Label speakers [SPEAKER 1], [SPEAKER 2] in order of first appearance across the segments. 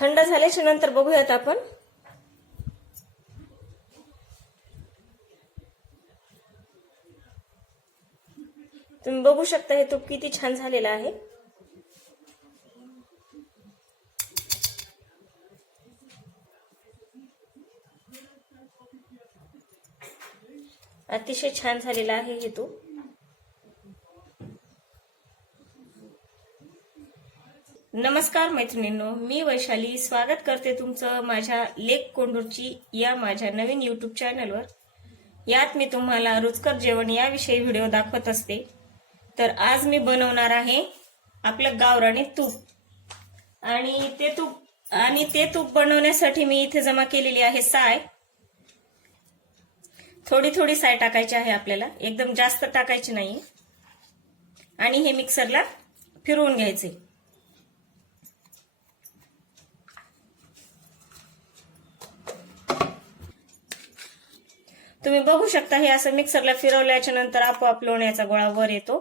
[SPEAKER 1] थंड झाल्याच्यानंतर बघूयात आपण. तुम्ही बघू शकता हे तूप किती छान झालेलं आहे. अतिशय छान झालेलं आहे हे तूप. नमस्कार मैत्रिणींनो मी वैशाली. स्वागत करते तुमचं माझ्या लेक कोंडूरची या माझ्या नवीन यूट्यूब चॅनलवर यात मी तुम्हाला रुचकर जेवण याविषयी व्हिडिओ दाखवत असते. तर आज मी बनवणार आहे आपलं गावराणी तूप. आणि ते तूप आणि ते तूप बनवण्यासाठी मी इथे जमा केलेली आहे साय. थोडी थोडी साय टाकायची आहे आपल्याला. एकदम जास्त टाकायची नाही आणि हे मिक्सरला फिरवून घ्यायचे. तुम्ही बघू शकता हे असं मिक्सरला फिरवल्याच्या नंतर आपोआप लोण्याचा गोळा वर येतो.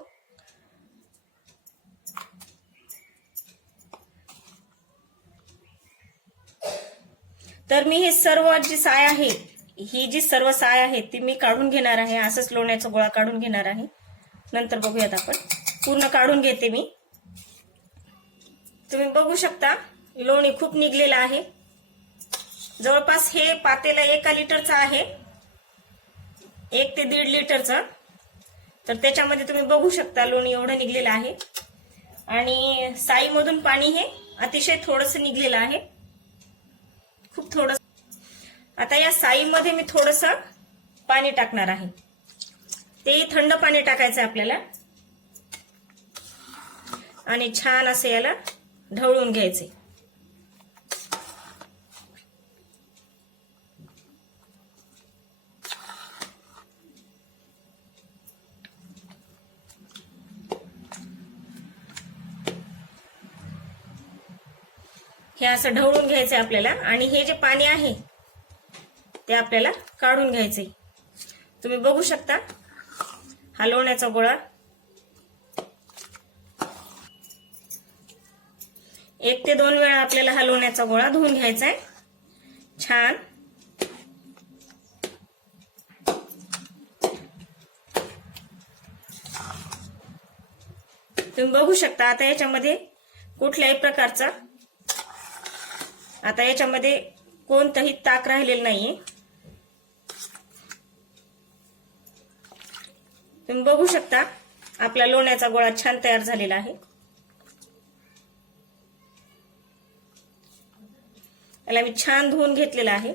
[SPEAKER 1] तर मी हे सर्व जी साय आहे ही जी सर्व साय आहे ती मी काढून घेणार आहे. असंच लोण्याचा गोळा काढून घेणार आहे. नंतर बघूयात आपण. पूर्ण काढून घेते मी. तुम्ही बघू शकता लोणी खूप निघलेलं आहे. जवळपास हे पातेला एका लिटरचं आहे. एक ते दीड लिटरचा. तर त्याच्यामध्ये तुम्ही बघू शकता लोणी एवढं निघलेलं आहे. आणि साईमधून पाणी हे अतिशय थोडस निघलेलं आहे. खूप थोडस. आता या साईमध्ये मी थोडस पाणी टाकणार आहे. ते थंड पाणी टाकायचं आहे आपल्याला. आणि छान असं याला ढवळून घ्यायचे हे असं ढवळून घ्यायचंय आपल्याला. आणि हे जे पाणी आहे ते आपल्याला काढून घ्यायचे तुम्ही बघू शकता हलवण्याचा गोळा. एक ते दोन वेळा आपल्याला हलवण्याचा गोळा धुवून घ्यायचा आहे छान. तुम्ही बघू शकता आता याच्यामध्ये कुठल्याही प्रकारचा आता याच्यामध्ये कोणतंही ताक राहिलेलं नाहीये. तुम्ही बघू शकता आपला लोण्याचा गोळा छान तयार झालेला आहे. याला मी छान धुवून घेतलेला आहे.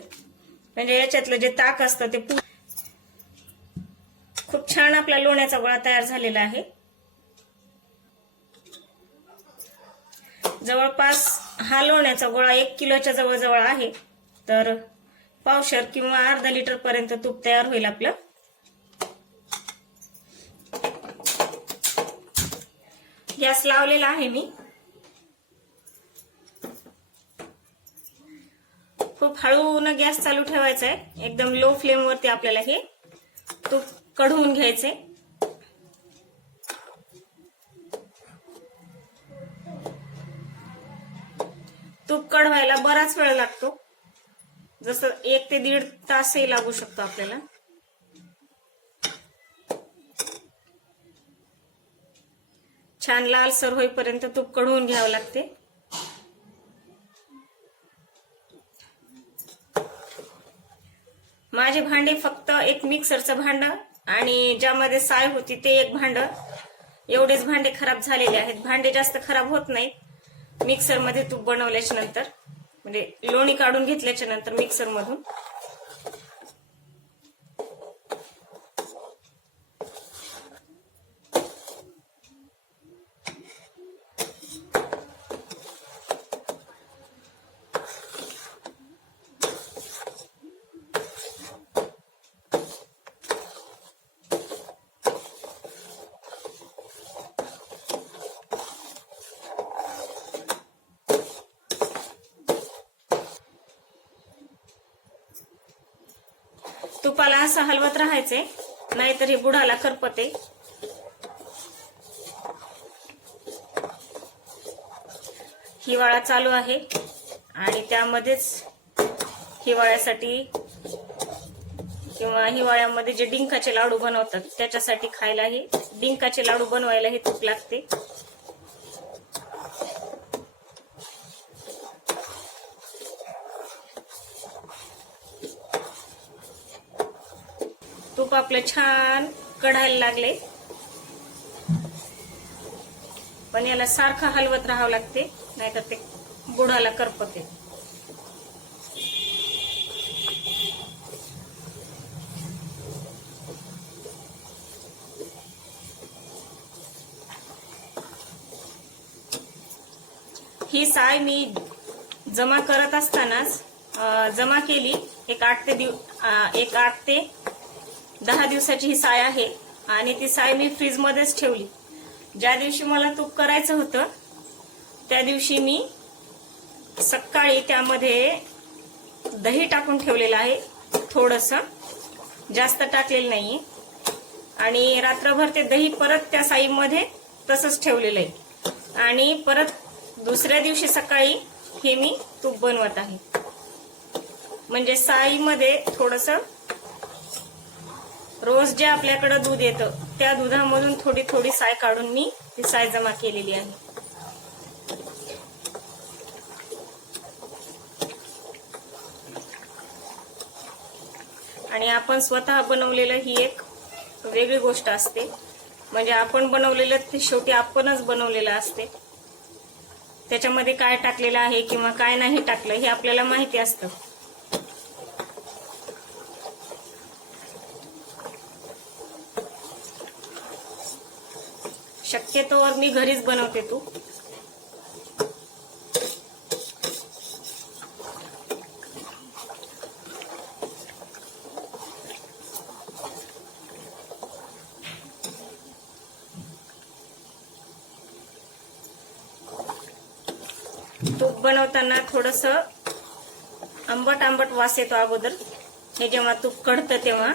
[SPEAKER 1] म्हणजे याच्यातलं जे ताक असतं ते खूप छान आपला लोण्याचा गोळा तयार झालेला आहे. जवळपास हा लोण्याचा गोळा एक किलोच्या जवळजवळ आहे. तर पावशर किंवा अर्धा लिटर पर्यंत तूप तयार होईल आपलं. गॅस लावलेला आहे मी. खूप हळून गॅस चालू ठेवायचा आहे एकदम लो फ्लेम वरती आपल्याला हे तूप कढवून घ्यायचे तूप कढवायला बराच वेळ लागतो. जसं एक ते दीड तासही लागू शकतो आपल्याला. छान लालसर होईपर्यंत तूप कढवून घ्यावं लागते. माझे भांडे फक्त एक मिक्सरचं भांड आणि ज्यामध्ये साय होती ते एक भांड. एवढेच भांडे खराब झालेले आहेत. भांडे जास्त खराब होत नाहीत. मिक्सरमध्ये तूप बनवल्याच्या नंतर म्हणजे लोणी काढून घेतल्याच्या नंतर मिक्सर तुपाला असं हलवत राहायचे नाहीतर हे बुडाला करपते. हिवाळा चालू आहे आणि त्यामध्येच हिवाळ्यासाठी किंवा हिवाळ्यामध्ये जे डिंकाचे लाडू बनवतात त्याच्यासाठी खायला हे डिंकाचे लाडू बनवायला हे तूप लागते. तूप आपलं छान कढायला लागले. पण याला सारखं हलवत राहावं लागते नाहीतर ते बुडाला करपते. ही साय मी जमा करत असतानाच अं, जमा केली. एक आठ ते दिव एक आठ ते दहा दिवसाची ही साय आहे आणि ती साय मी फ्रीजमध्येच ठेवली. ज्या दिवशी मला तूप करायचं होतं त्या दिवशी मी सकाळी त्यामध्ये दही टाकून ठेवलेलं आहे. थोडस. जास्त टाकलेलं नाही आणि रात्रभर ते दही परत त्या साईमध्ये तसंच ठेवलेलं आहे. आणि परत दुसऱ्या दिवशी सकाळी हे मी तूप बनवत आहे. म्हणजे साईमध्ये थोडंसं रोज जे आपल्याकडे दूध येतं त्या दुधामधून थोडी थोडी साय काढून मी ती साय जमा केलेली आहे. आणि आपण स्वतः बनवलेलं ही एक वेगळी गोष्ट असते. म्हणजे आपण बनवलेलं ते शेवटी आपणच बनवलेलं असते. त्याच्यामध्ये काय टाकलेलं आहे किंवा काय नाही टाकलं हे आपल्याला माहिती असतं. शक्यतोवर मी घरीच बनवते तू. तूप बनवताना थोडस आंबट आंबट वास येतो अगोदर. हे जेव्हा तूप कढतं तेव्हा.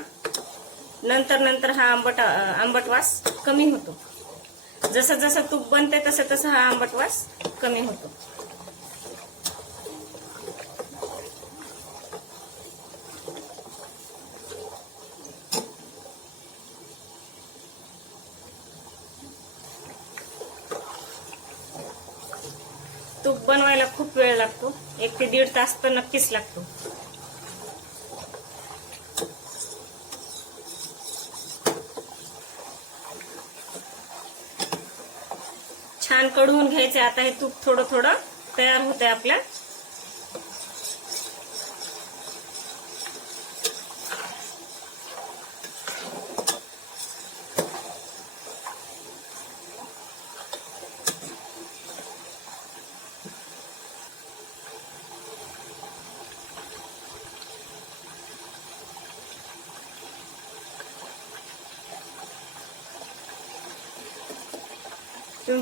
[SPEAKER 1] नंतर नंतर हा आंबट आंबट वास कमी होतो. जसं जसं तूप बनते तसं तसं हा आंबटवास कमी होतो. तूप बनवायला खूप वेळ लागतो. एक ते दीड तास तर नक्कीच लागतो. छान कढवून घ्यायचे. आता हे तूप थोडं थोडं तयार होते आपल्या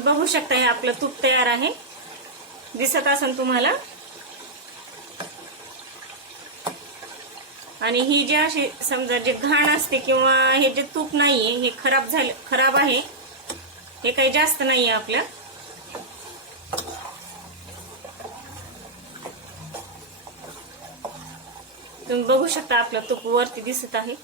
[SPEAKER 1] बघू शकता हे आपलं तूप तयार आहे. दिसत असेल तुम्हाला? आणि ही जी अशी समजा जे घाण असते किंवा हे जे तूप नाहीये हे खराब झालं खराब आहे हे काही जास्त नाहीये आपलं. तुम्ही बघू शकता आपलं तूप वरती दिसत आहे.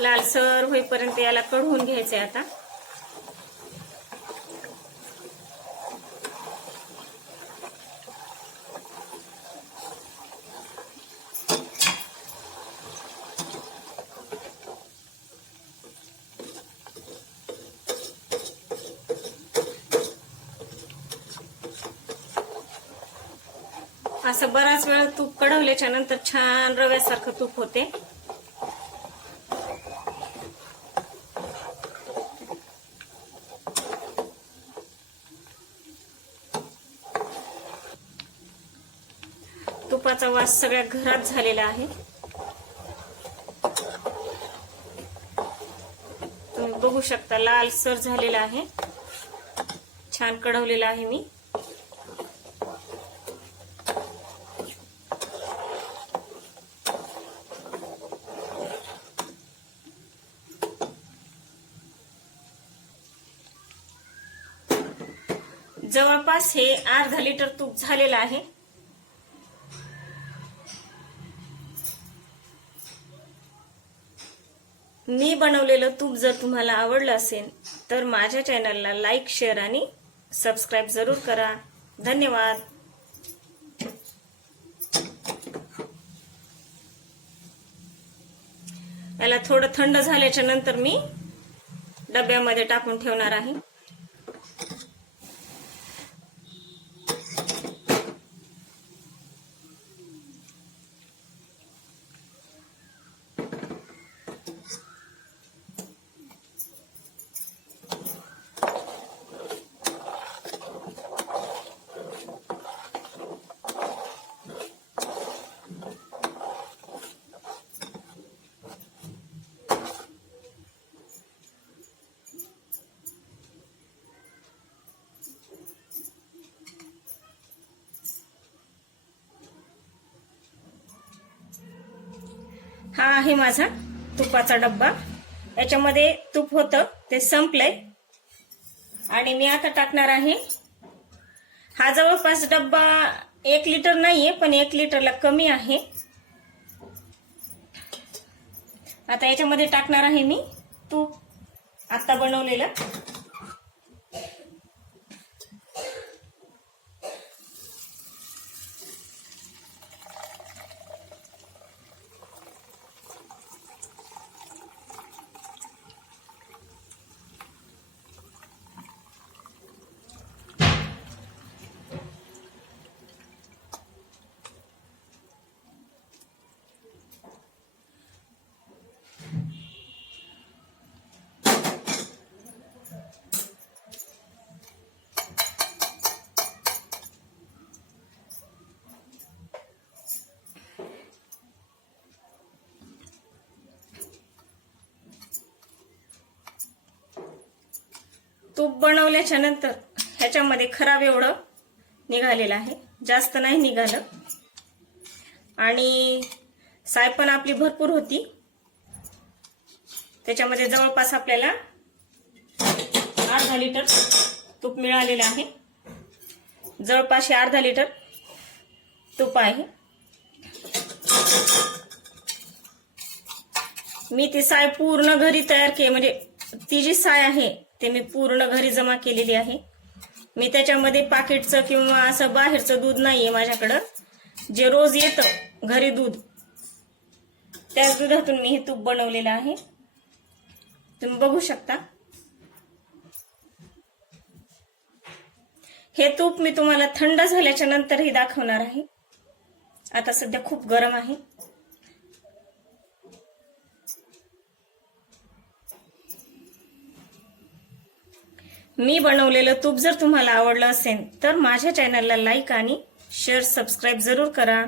[SPEAKER 1] लालसर होईपर्यंत याला कढवून घ्यायचे आता. असं बराच वेळ तूप कढवल्याच्या नंतर छान रव्यासारखं तूप होते. तुपाचा वास सगळ्या घरात झालेला आहे. तुम्ही बघू शकता लालसर झालेला आहे. छान कढवलेला आहे मी. जवळपास हे अर्धा लिटर तूप झालेलं आहे. मी बनवलेलं तूप जर तुम्हाला आवडलं असेल तर माझ्या चॅनलला लाईक शेअर आणि सबस्क्राईब जरूर करा. धन्यवाद. याला थोडं थंड झाल्याच्यानंतर मी डब्यामध्ये टाकून ठेवणार आहे. हा आहे माझा तुपाचा डब्बा. याच्यामध्ये तूप होतं ते संपलंय. आणि मी आता टाकणार आहे. हा जवळपास डब्बा एक लिटर नाहीये पण एक लिटरला कमी आहे. आता याच्यामध्ये टाकणार आहे मी तूप. आता बनवलेलं. तूप बनवल्याच्या नंतर ह्याच्यामध्ये खराब एवढं निघालेलं आहे. जास्त नाही निघालं. आणि साय पण आपली भरपूर होती. त्याच्यामध्ये जवळपास आपल्याला अर्धा लिटर तूप मिळालेलं आहे. जवळपास हे अर्धा लिटर तूप आहे. मी ती साय पूर्ण घरी तयार केली. म्हणजे ती जी साय आहे ते मी पूर्ण घरी जमा केलेली आहे. मी त्याच्यामध्ये पाकिटचं किंवा असं बाहेरचं दूध नाहीये माझ्याकडं. जे रोज येतं घरी दूध त्याच दुधातून मी हे तूप बनवलेलं आहे. तुम्ही बघू शकता. हे तूप मी तुम्हाला थंड झाल्याच्या नंतरही दाखवणार आहे. आता सध्या खूप गरम आहे. मी बनवलेलं तूप जर तुम्हाला आवडलं असेल तर माझ्या चॅनलला लाईक आणि शेअर सबस्क्राईब जरूर करा.